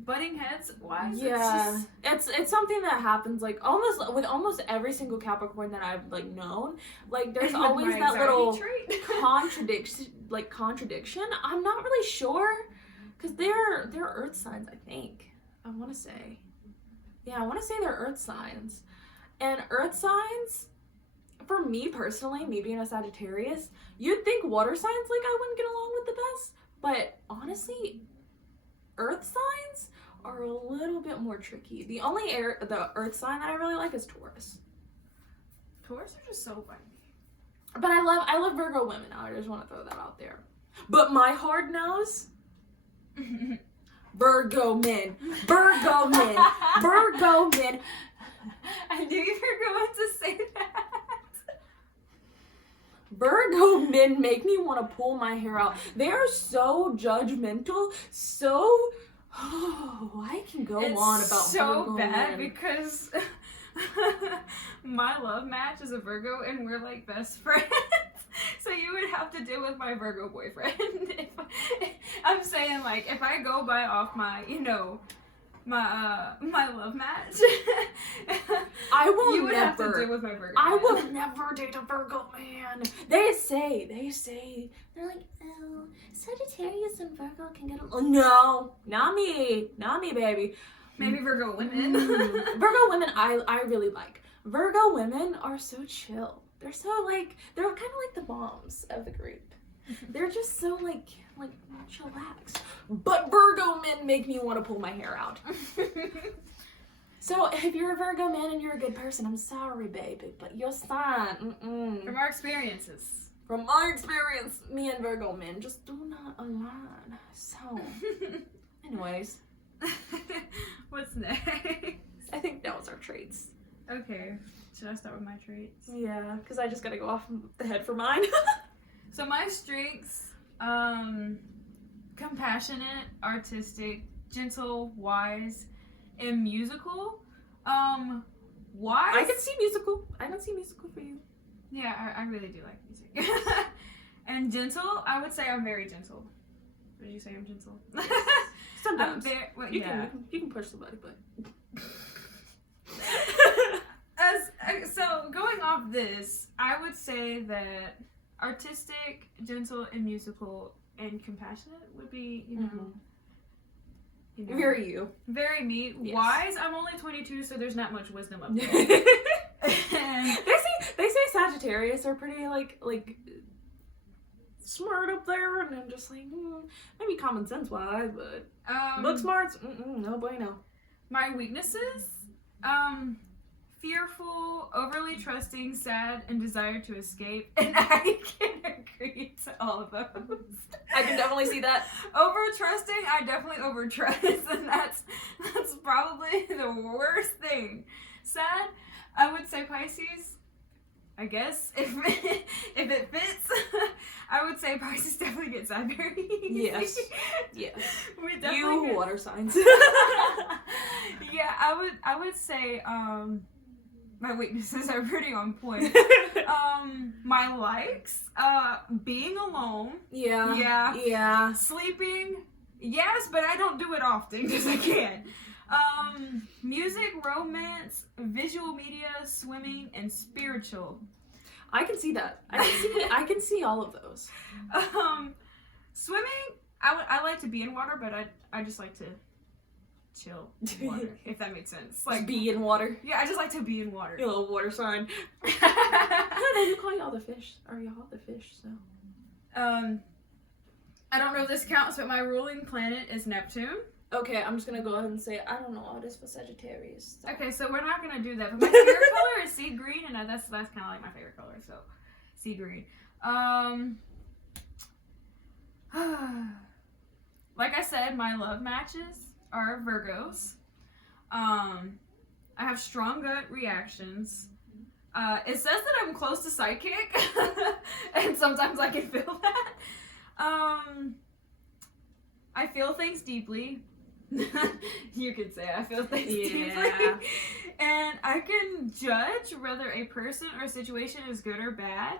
butting heads wise, Yeah, it's something that happens like almost every single Capricorn that I've like known. Like there's always that little contradiction. I'm not really sure because they're Earth signs. I think I want to say they're Earth signs, and Earth signs. For me personally, me being a Sagittarius, you'd think water signs like I wouldn't get along with the best, but honestly, Earth signs are a little bit more tricky. The only the Earth sign that I really like is Taurus. Taurus are just so funny. But I love Virgo women. I just want to throw that out there. But my hard nose, Virgo men, Virgo men, Virgo men. I knew you were going to say that. Virgo men make me want to pull my hair out. They are so judgmental, so I can go on about so Virgo bad men. because my love match is a Virgo and we're like best friends. So you would have to deal with my Virgo boyfriend. I'm saying like if I go by off my, my love match, I will you would never have to deal with my Virgo. I man. will never date a Virgo man. They say they're like, oh, Sagittarius and Virgo can get along. Oh, no, not me, baby. Maybe Virgo women. Virgo women, I really like. Virgo women are so chill. They're so like they're kind of like the moms of the group. They're just so like chillaxed. But Virgo men make me want to pull my hair out. So if you're a Virgo man and you're a good person, I'm sorry, baby, but your sign. From our experiences. From my experience, me and Virgo men just do not align. So, anyways, What's next? I think that was our traits. Okay. Should I start with my traits? Yeah, because I just gotta go off the head for mine. So my strengths, compassionate, artistic, gentle, wise, and musical. Wise. I can see musical. I can see musical for you. Yeah, I really do like music. And gentle, I would say I'm very gentle. Would you say I'm gentle? Sometimes. You can push somebody, but. So going off this, I would say that artistic, gentle, and musical, and compassionate would be, Very you. very me. Yes. Wise, I'm only 22, so there's not much wisdom up there. And they say Sagittarius are pretty like smart up there, and I'm just like maybe common sense wise, but book smarts, no bueno. my weaknesses, fearful, overly trusting, sad, and desire to escape. And I can agree to all of those. I can definitely see that. Over trusting, I definitely over trust, and that's probably the worst thing. Sad, I would say Pisces. I guess if it fits, I would say Pisces definitely gets sad very easy. Yes. Yes. We definitely You get- water signs. Yeah, I would say my weaknesses are pretty on point. My likes, being alone. Yeah. Yeah. Sleeping, yes, but I don't do it often because I can't. Music, romance, visual media, swimming, and spiritual. I can see that. I can see all of those. Swimming, I like to be in water, but I just like to chill in water, if that makes sense. Like be in water. Yeah, I just like to be in water. You little water sign. They do call y'all the fish. Or y'all the fish, so. I don't know if this counts, but my ruling planet is Neptune. Okay, I'm just gonna go ahead and say I don't know all this for Sagittarius. So. Okay, so we're not gonna do that. But my favorite color is sea green, and that's kind of like my favorite color. So, sea green. Like I said, my love matches are Virgos. I have strong gut reactions. It says that I'm close to psychic, and sometimes I can feel that. I feel things deeply. You could say I feel things deeply. Yeah. And I can judge whether a person or situation is good or bad.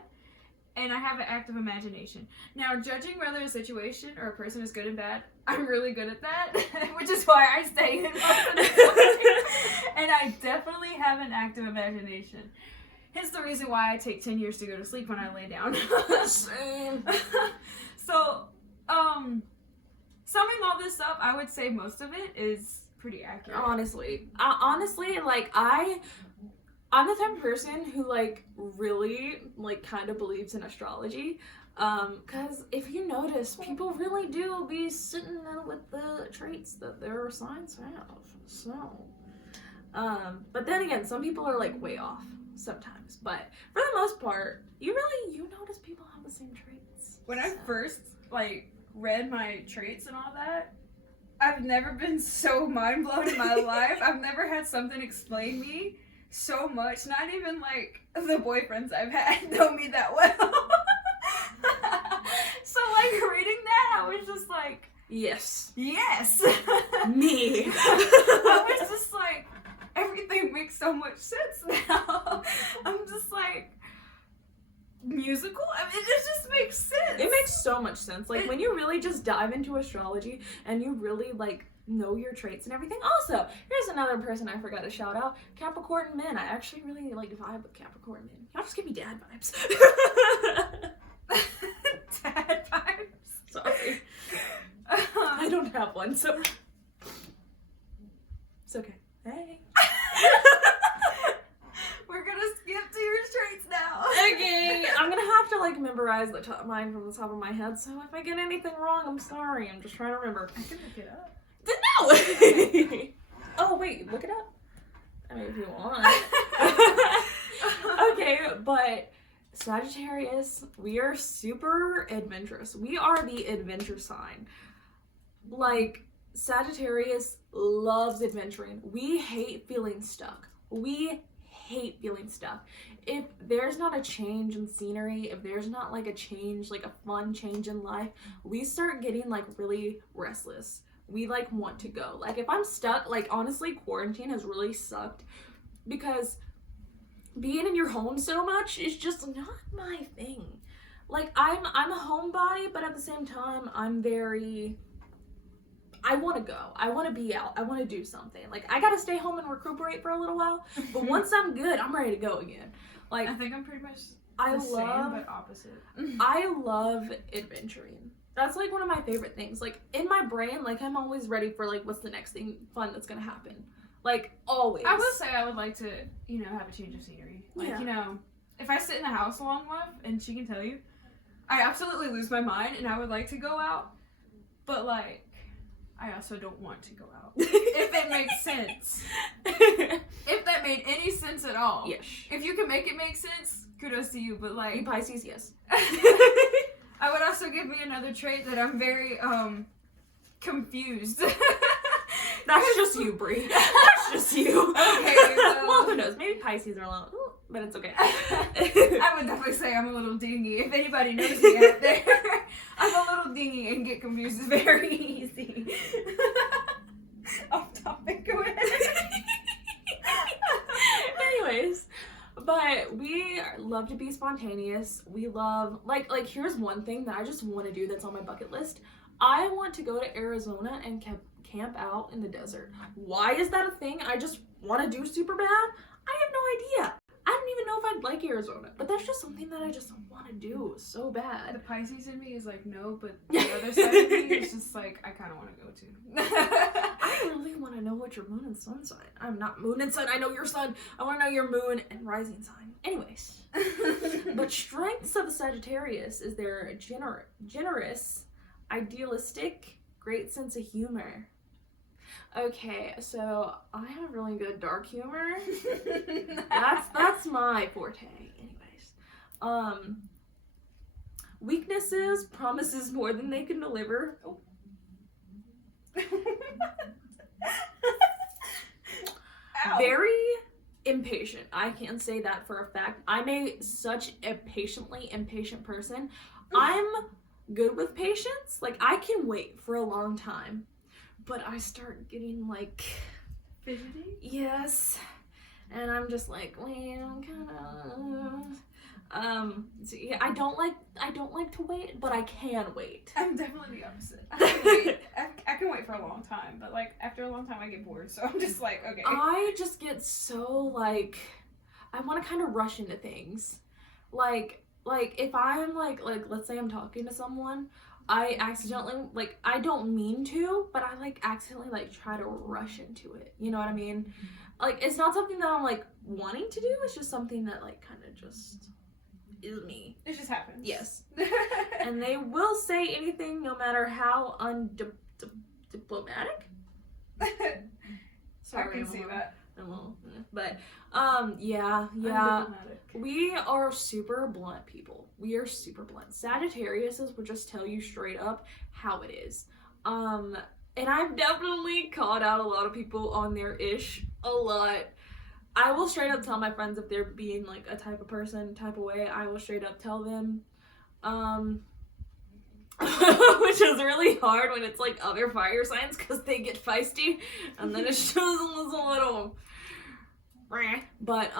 And I have an active imagination. Now, judging whether a situation or a person is good and bad, I'm really good at that, which is why I stay in most of the time. And I definitely have an active imagination. Hence the reason why I take 10 years to go to sleep when I lay down. Same. So, summing all this up, I would say most of it is pretty accurate. Honestly, like I'm the type of person who like really like kind of believes in astrology, because if you notice, people really do be sitting there with the traits that their signs have. So, but then again, some people are like way off sometimes, but for the most part, you notice people have the same traits. When I first like read my traits and all that, I've never been so mind blown in my life. I've never had something explain me so much. Not even like the boyfriends I've had know me that well. So like reading that, I was just like, yes, me. I was just like, everything makes so much sense now. I'm just like, musical? I mean, it just makes sense. It makes so much sense. Like when you really just dive into astrology and you really like know your traits and everything. Also, here's another person I forgot to shout out, Capricorn men. I actually really like vibe with Capricorn men. Y'all just give me dad vibes. Dad vibes. Sorry. I don't have one, so it's okay. Hey. We're gonna skip to your traits now. Okay, I'm gonna have to like memorize mine from the top of my head, so if I get anything wrong, I'm sorry. I'm just trying to remember. I can look it up. No! Oh, wait, look it up. I mean, if you want. Okay, but Sagittarius, we are super adventurous. We are the adventure sign. Like, Sagittarius loves adventuring. We hate feeling stuck. We hate feeling stuck. If there's not a change in scenery, if there's not like a change, like a fun change in life, we start getting like really restless. We like want to go. Like if I'm stuck, like honestly, quarantine has really sucked because being in your home so much is just not my thing. Like I'm a homebody, but at the same time, I want to go. I want to be out. I want to do something. Like I got to stay home and recuperate for a little while, but once I'm good, I'm ready to go again. Like I think I'm pretty much same, but opposite. I love adventuring. That's like one of my favorite things. Like in my brain, like I'm always ready for like what's the next thing fun that's gonna happen. Like always. I will say I would like to, have a change of scenery. Like, if I sit in the house long enough, and she can tell you, I absolutely lose my mind and I would like to go out. But like, I also don't want to go out. If it makes sense. If that made any sense at all. Yes. If you can make it make sense, kudos to you. But like, You Pisces, yes. I would also give me another trait that I'm very confused. That's just you, Brie. That's just you. Okay, well, who knows? Maybe Pisces are a little, but it's okay. I would definitely say I'm a little dingy. If anybody knows me out there, I'm a little dingy and get confused very easy. Off topic, go ahead. Anyways, but we love to be spontaneous. We love, like here's one thing that I just want to do that's on my bucket list. I want to go to Arizona and camp out in the desert. Why is that a thing I just want to do super bad? I have no idea. I don't even know if I'd like Arizona, but that's just something that I just want to do so The bad. Pisces in me is like, no, but the other side of me is just like, I kind of want to go to. I really want to know what your moon and sun sign. I'm not moon and sun. I know your sun. I want to know your moon and rising sign. Anyways. But strengths of a Sagittarius is their generous, idealistic, great sense of humor. Okay, so I have really good dark humor. That's my forte. Anyways. Weaknesses, promises more than they can deliver. Oh. Very impatient. I can say that for a fact. I'm such a patiently impatient person. I'm good with patience. Like I can wait for a long time. but I start getting like Fidgety? yes, and I'm just like, wait, I'm kind of so yeah, I don't like to wait, but I can wait. I'm definitely the opposite. I can wait. I can wait for a long time, but like after a long time I get bored, so I'm just like, okay. I just get so like I want to kind of rush into things. Like if I'm like let's say I'm talking to someone, I accidentally like I don't mean to, but I like accidentally like try to rush into it. You know what I mean? Like it's not something that I'm like wanting to do, it's just something that like kind of just is me. It just happens. Yes. And they will say anything no matter how diplomatic. I can see that. But yeah. Undiplomatic. We are super blunt people. We are super blunt. Sagittariuses will just tell you straight up how it is. And I've definitely called out a lot of people on their ish a lot. I will straight up tell my friends if they're being like a type of person, type of way. I will straight up tell them. Which is really hard when it's like other fire signs because they get feisty and then it shows them as a little. But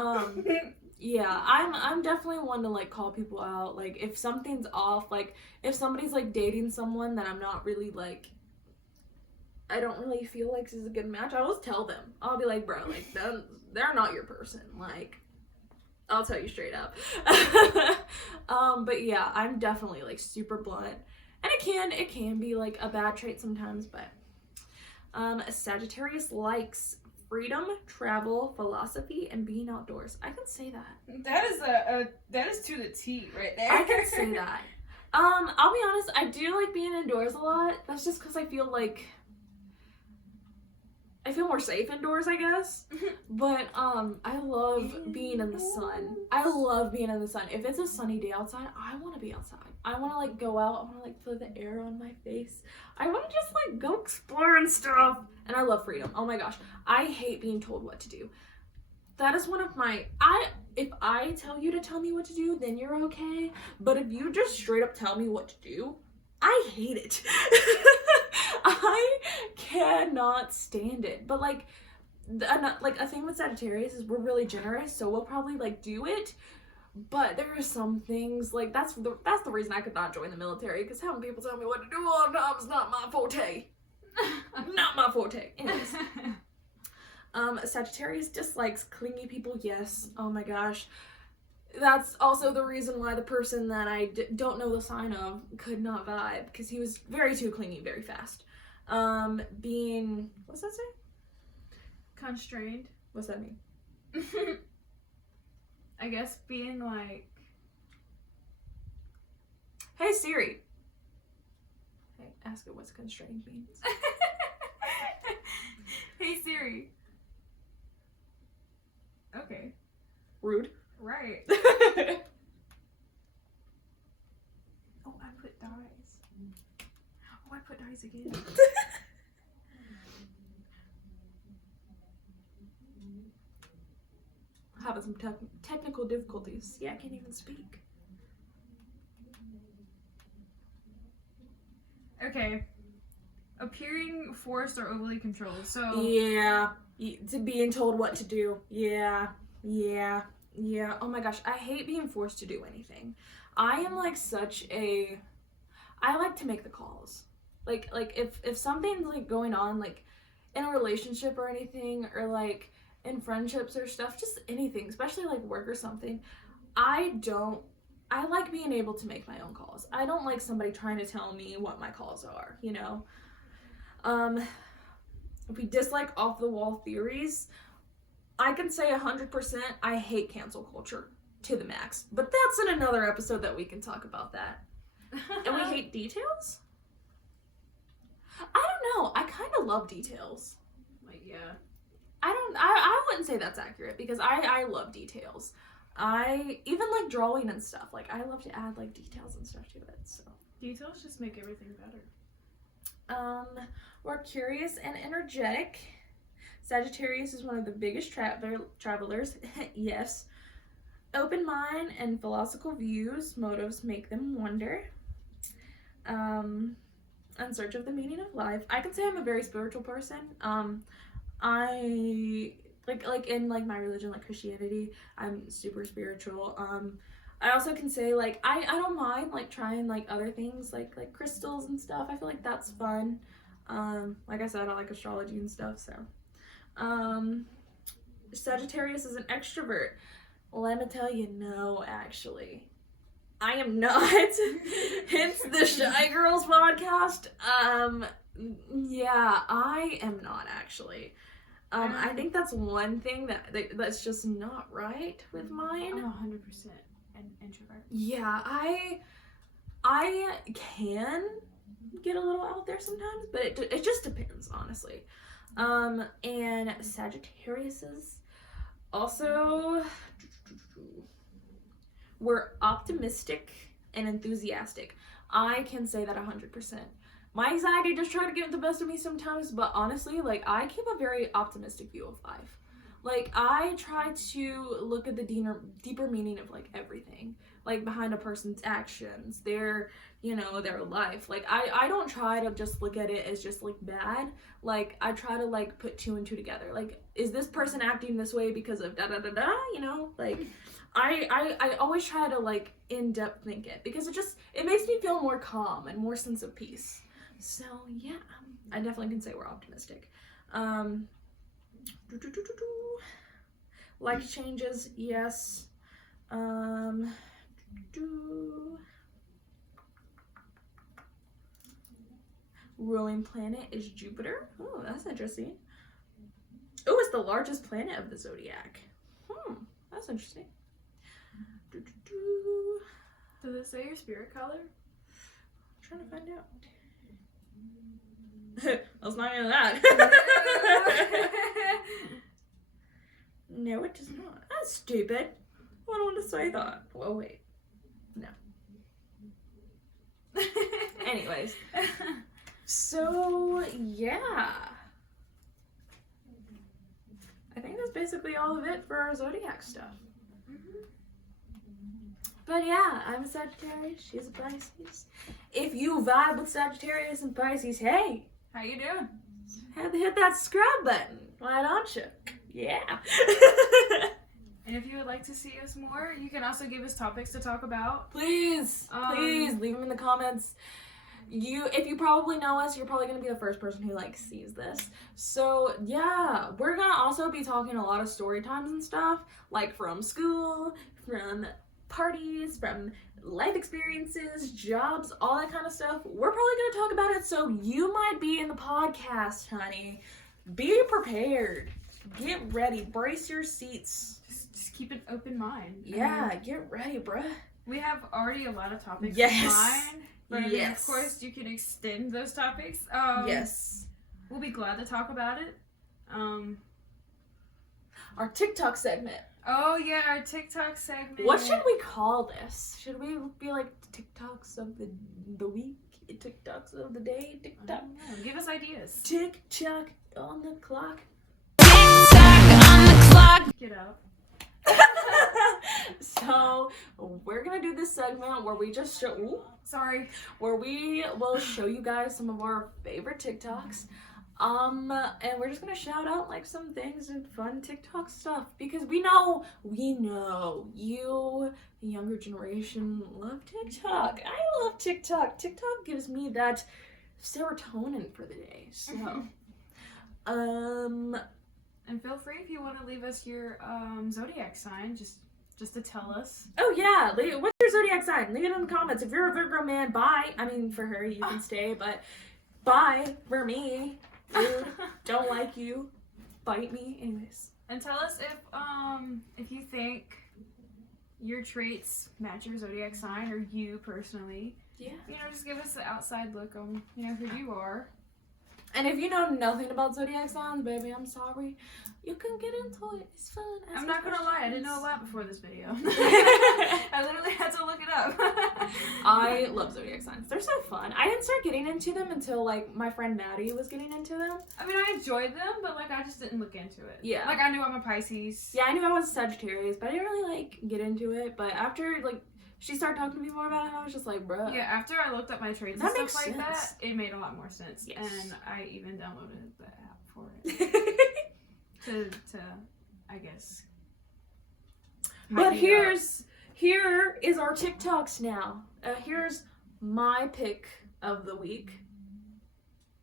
yeah, I'm definitely one to like call people out. Like if something's off, like if somebody's like dating someone that I'm not really like, I don't really feel like this is a good match, I always tell them. I'll be like, bro, like they're not your person. Like I'll tell you straight up. But yeah, I'm definitely like super blunt. And it can be like a bad trait sometimes, but Sagittarius likes freedom, travel, philosophy, and being outdoors. I can say that. That is to the T right there. I can say that. I'll be honest, I do like being indoors a lot. That's just because I feel more safe indoors, I guess. But I love being in the sun. I love being in the sun. If it's a sunny day outside, I want to be outside. I want to like go out. I want to like feel the air on my face. I want to just like go explore and stuff. And I love freedom. Oh my gosh. I hate being told what to do. That is one of my if I tell you to tell me what to do, then you're okay. But if you just straight up tell me what to do, I hate it. I cannot stand it. But like a thing with Sagittarius is we're really generous, so we'll probably like do it. But there are some things like that's the reason I could not join the military, because having people tell me what to do all the time is not my forte. Not my forte. Anyways. Sagittarius dislikes clingy people. Yes. Oh my gosh. That's also the reason why the person that I don't know the sign of could not vibe, because he was very too clingy very fast. Being, what's that say? Constrained. What's that mean? I guess being like, hey Siri. Hey, ask it what's constrained means. Hey Siri. Okay. Rude. Right. Oh, I put dies. Oh, I put dies again. Having some technical difficulties. Yeah, I can't even speak. Okay. Appearing forced or overly controlled. So yeah, to being told what to do. Yeah. Oh my gosh, I hate being forced to do anything. I am like I like to make the calls. Like if something's like going on like in a relationship or anything, or like in friendships or stuff, just anything, especially like work or something, I like being able to make my own calls. I don't like somebody trying to tell me what my calls are, you know? If we dislike off the wall theories, I can say 100% I hate cancel culture to the max. But that's in another episode that we can talk about that. And we hate details? I don't know. I kind of love details. like, yeah. I wouldn't say that's accurate, because I love details. I even like drawing and stuff. Like I love to add like details and stuff to it. So Details just make everything better. We're curious and energetic. Sagittarius is one of the biggest travelers. Yes. Open mind and philosophical views, motives make them wonder. in search of the meaning of life. I can say I'm a very spiritual person. I like in like my religion, like Christianity, I'm super spiritual. I also can say like I don't mind like trying like other things like crystals and stuff. I feel like that's fun. Like I said, I like astrology and stuff. So Sagittarius is an extrovert. Let me tell you, no, actually I am not. Hence the Shy Girls podcast. Yeah, I am not actually. I think that's one thing that's just not right with mine. I'm 100% an introvert. Yeah, I can get a little out there sometimes, but it just depends, honestly. And Sagittarius's also, we're optimistic and enthusiastic. I can say that 100%. My anxiety just tries to get the best of me sometimes, but honestly, like, I keep a very optimistic view of life. Like, I try to look at the deeper meaning of, like, everything. Like, behind a person's actions, their life. Like, I don't try to just look at it as just, like, bad. Like, I try to, like, put two and two together. Like, is this person acting this way because of da-da-da-da, you know? Like, I always try to, like, in-depth think it. Because it makes me feel more calm and more sense of peace. So, yeah, I definitely can say we're optimistic. Like changes, yes. Ruling planet is Jupiter. Oh, that's interesting. Oh, it's the largest planet of the Zodiac. That's interesting. Does it say your spirit color? I'm trying to find out. Let's not into that. No, it does not. That's stupid. I don't want to say that. Well, wait. No. Anyways. So, yeah. I think that's basically all of it for our Zodiac stuff. But yeah, I'm a Sagittarius. She's a Pisces. If you vibe with Sagittarius and Pisces, hey. How you doing? Had to hit that subscribe button. Why don't you? Yeah. And if you would like to see us more, you can also give us topics to talk about. Please leave them in the comments. If you probably know us, you're probably gonna be the first person who like sees this. So yeah, we're gonna also be talking a lot of story times and stuff, like from school, from parties, from life experiences, jobs, all that kind of stuff. We're probably gonna talk about it, so you might be in the podcast, honey. Be prepared. Get ready. Brace your seats. Just keep an open mind. Yeah, get ready, bruh. We have already a lot of topics Yes. in mind. But Yes. I mean, of course, you can extend those topics. Yes. We'll be glad to talk about it. Our TikTok segment. Oh yeah, our TikTok segment. What should we call this? Should we be like TikToks of the week? TikToks of the day? I TikTok. don't know. Give us ideas. TikTok on the clock. Get out. So we're gonna do this segment where we just where we will show you guys some of our favorite TikToks. And we're just gonna shout out like some things and fun TikTok stuff because we know you, the younger generation, love TikTok. I love TikTok. TikTok gives me that serotonin for the day. So, And feel free if you want to leave us your zodiac sign, just to tell us. Oh yeah, what's your zodiac sign? Leave it in the comments. If you're a Virgo man, bye. I mean, for her, you can stay, but bye for me. Dude, don't like you. Bite me. Anyways. And tell us if you think your traits match your zodiac sign or you personally. Yeah. You know, just give us the outside look on, who you are. And if you know nothing about zodiac signs, baby, I'm sorry. You can get into it. It's fun. I'm not gonna lie, I didn't know a lot before this video. I literally had to look it up. I love zodiac signs. They're so fun. I didn't start getting into them until like my friend Maddie was getting into them. I mean, I enjoyed them, but like I just didn't look into it. Yeah. Like I knew I'm a Pisces. Yeah, I knew I was a Sagittarius, but I didn't really like get into it. But after like she started talking to me more about it, and I was just like, bruh. Yeah, after I looked up my traits That and makes stuff like sense. that, it made a lot more sense. Yes. And I even downloaded the app for it to I guess. But hype me up. here is our TikToks now. Here's my pick of the week.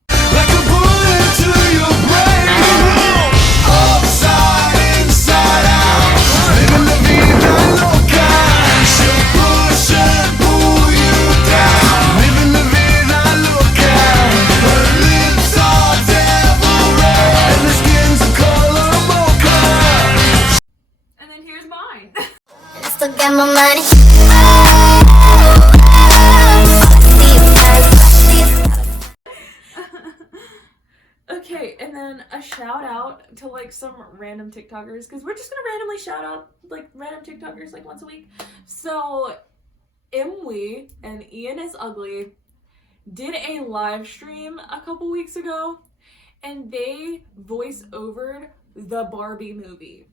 Like a bullet to your brain. Upside, inside out. Living la vida loca. She'll push and pull you down. Living la vida loca. Her lips are devil red. And the skin's a color mocha. And then here's mine. Still get my money. Okay, and then a shout out to like some random TikTokers, because we're just gonna randomly shout out like random TikTokers like once a week. So Imwe and Ian is Ugly did a live stream a couple weeks ago, and they voice overed the Barbie movie.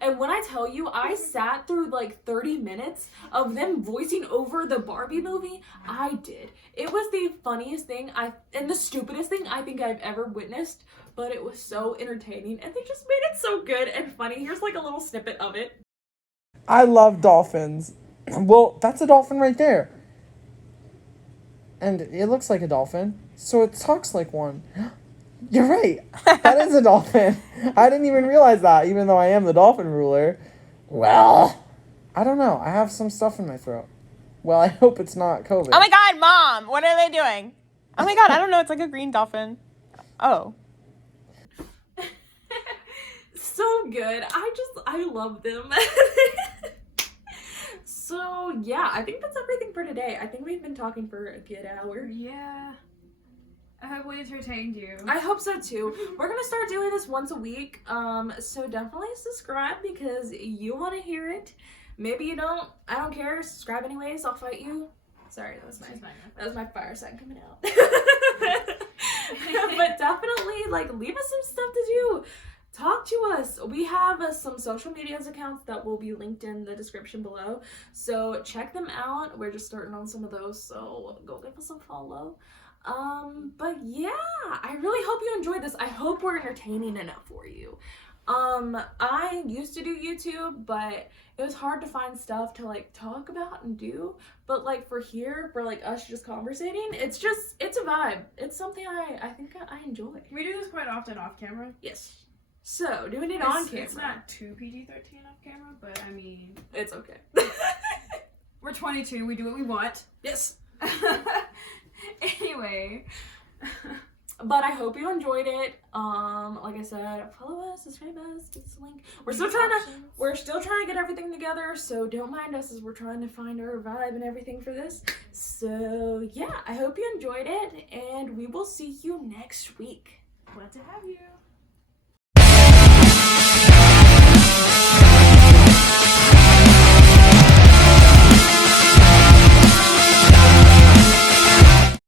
And when I tell you, I sat through like 30 minutes of them voicing over the Barbie movie. I did. It was the funniest thing and the stupidest thing I think I've ever witnessed, but it was so entertaining, and they just made it so good and funny. Here's like a little snippet of it. I love dolphins. Well, that's a dolphin right there. And it looks like a dolphin, so it talks like one. You're right. That is a dolphin. I didn't even realize that, even though I am the dolphin ruler. Well, I don't know. I have some stuff in my throat. Well, I hope it's not COVID. Oh my god, Mom! What are they doing? Oh my god, I don't know. It's like a green dolphin. Oh. So good. I love them. So yeah, I think that's everything for today. I think we've been talking for a good hour. Yeah. I hope we entertained you. I hope so too. We're gonna start doing this once a week. So definitely subscribe because you want to hear it. Maybe you don't. I don't care. Subscribe anyways. I'll fight you. Sorry, that was my fire sign coming out. But definitely, like, leave us some stuff to do. Talk to us. We have some social medias accounts that will be linked in the description below. So check them out. We're just starting on some of those. So go give us a follow. But yeah, I really hope you enjoyed this. I hope we're entertaining enough for you. I used to do YouTube, but it was hard to find stuff to like talk about and do. But like for like us just conversating, it's a vibe. It's something I think I enjoy. We do this quite often off camera. Yes. So doing it on camera. It's not too PG-13 off camera, but I mean, It's okay. we're 22. We do what we want. Yes. Anyway. But I hope you enjoyed it. Like I said, follow us, subscribe us, give us a link. We're still trying to get everything together, so don't mind us as we're trying to find our vibe and everything for this. So yeah, I hope you enjoyed it, and we will see you next week. Glad to have you.